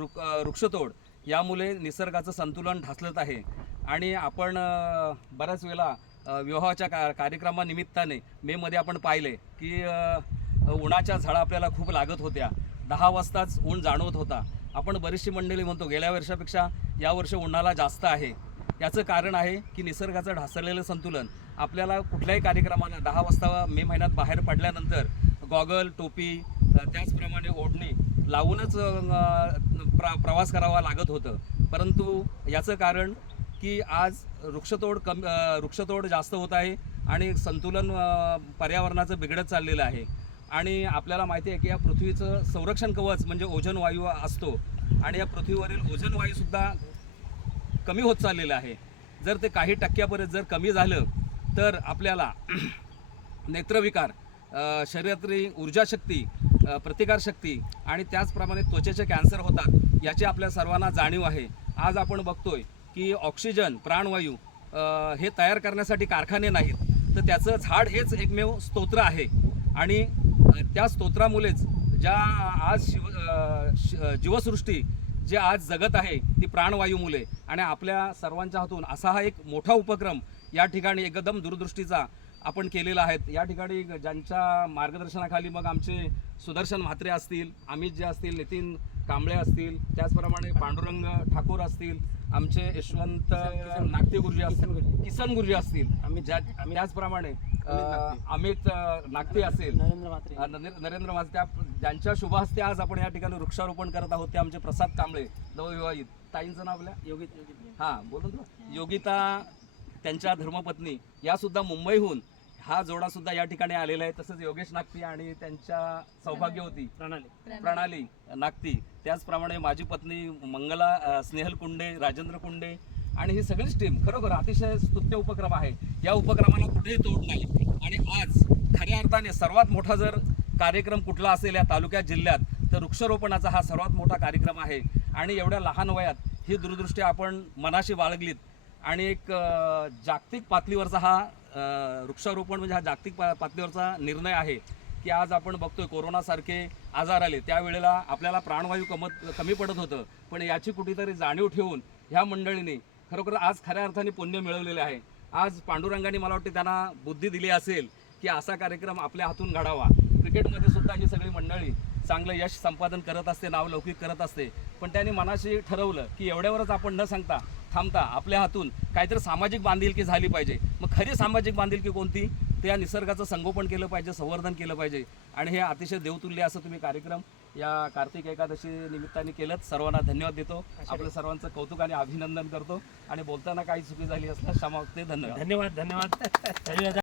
वृक्षतोड यामुळे निसर्गाचं संतुलन ढासळत आहे। आणि आपण बऱ्याच वेळा विवाहाच्या कार्यक्रमानिमित्ताने मेमध्ये आपण पाहिले की उन्हाच्या झळा आपल्याला खूप लागत होत्या। 10 वाजताच ऊन जाणवत होता। आपण बरीचशी मंडळी म्हणतो गेल्या वर्षापेक्षा यावर्षी उन्हाळा जास्त आहे। याचं कारण आहे की निसर्गाचं ढासळलेलं संतुलन। आपल्याला कुठल्याही कार्यक्रमाला 10 वाजता मे महिन्यात बाहेर पडल्यानंतर गॉगल, टोपी, त्याचप्रमाणे ओढणी लावूनच प्रवास करावा लागत होतं। परंतु याचं कारण की आज वृक्षतोड जास्त होत आहे आणि संतुलन पर्यावरणाचं बिघडत चाललेलं आहे। आणि आपल्याला माहिती आहे की या पृथ्वीचं संरक्षण कवच म्हणजे ओझोन वायू असतो आणि या पृथ्वीवरील ओझोन वायूसुद्धा कमी होत चाललेलं आहे। जर ते काही टक्क्यापर्यंत जर कमी झालं तर आपल्याला नेत्रविकार, शरीरातली ऊर्जाशक्ती, प्रतिकारशक्ती आणि त्याचप्रमाणे त्वचेचे कॅन्सर होतात याची आपल्या सर्वांना जाणीव आहे। आज आपण बघतोय की ऑक्सिजन, प्राणवायू हे तयार करण्यासाठी कारखाने नाहीत, तर त्याचं झाड हेच एकमेव स्तोत्र आहे। आणि त्या स्तोत्रामुळेच ज्या आज जीवसृष्टी जे आज जगत आहे ती प्राणवायूमुळे। आणि आपल्या सर्वांच्या हातून असा हा एक मोठा उपक्रम या ठिकाणी एकदम दूरदृष्टीचा आपण केलेला आहे। या ठिकाणी ज्यांच्या मार्गदर्शनाखाली मग आमचे सुदर्शन म्हात्रे असतील, अमित जे असतील, नितीन कांबळे असतील, त्याचप्रमाणे पांडुरंग ठाकूर असतील, आमचे यशवंत नागते गुरुजी असतील, किसन गुरुजी असतील, त्याचप्रमाणे अमित नागते असेल, नरेंद्र म्हात्रे, ज्यांच्या शुभ हस्ते आज आपण या ठिकाणी वृक्षारोपण करत आहोत ते आमचे प्रसाद कांबळे, नवविवाहित। ताईंचं नाव आपल्या बोलून योगिता, त्यांच्या धर्मपत्नी या सुद्धा मुंबईहून हा जोडासुद्धा या ठिकाणी आलेला आहे। तसंच योगेश नागती आणि त्यांच्या सौभाग्यवती प्रणाली नागती, त्याचप्रमाणे माझी पत्नी मंगला, स्नेहल कुंडे, राजेंद्र कुंडे आणि ही सगळीच टीम खरोखर अतिशय स्तुत्य उपक्रम आहे। या उपक्रमाला कुठेही तोड नाही। आणि आज खऱ्या अर्थाने सर्वात मोठा जर कार्यक्रम कुठला असेल या तालुक्यात, जिल्ह्यात, तर वृक्षारोपणाचा हा सर्वात मोठा कार्यक्रम आहे। आणि एवढ्या लहान वयात ही दूरदृष्टी आपण मनाशी बाळगलीत आणि एक जागतिक पातळीवरचा हा वृक्षारोपण म्हणजे हा जागतिक पातळीवरचा निर्णय आहे की आज आपण बघतोय कोरोनासारखे आजार आले त्यावेळेला आपल्याला प्राणवायू कमी पडत होतं, पण याची कुठेतरी जाणीव ठेवून ह्या मंडळीने खरोखर आज खऱ्या अर्थाने पुण्य मिळवलेले आहे। आज पांडुरंगाने मला वाटते त्यांना बुद्धी दिली असेल की असा कार्यक्रम आपल्या हातून घडावा। क्रिकेटमध्ये सुद्धा ही सगळी मंडळी चांगलं यश संपादन करत असते, नावलौकिक करत असते, पण त्यांनी मनाशी ठरवलं की एवढ्यावरच आपण न सांगता थांबता आपल्या हातून काहीतरी सामाजिक बांधिलकी झाली पाहिजे। मग खरी सामाजिक बांधिलकी कोणती? त्या निसर्गाचं संगोपन केलं पाहिजे, संवर्धन केलं पाहिजे। आणि हे अतिशय देवतुल्य असं तुम्ही कार्यक्रम या कार्तिक एकादशी निमित्ताने केलं। सर्वांना धन्यवाद देतो, आपल्या सर्वांचं कौतुक आणि अभिनंदन करतो। आणि बोलताना काही चुकी झाली असल्यास क्षमा मागते। धन्यवाद।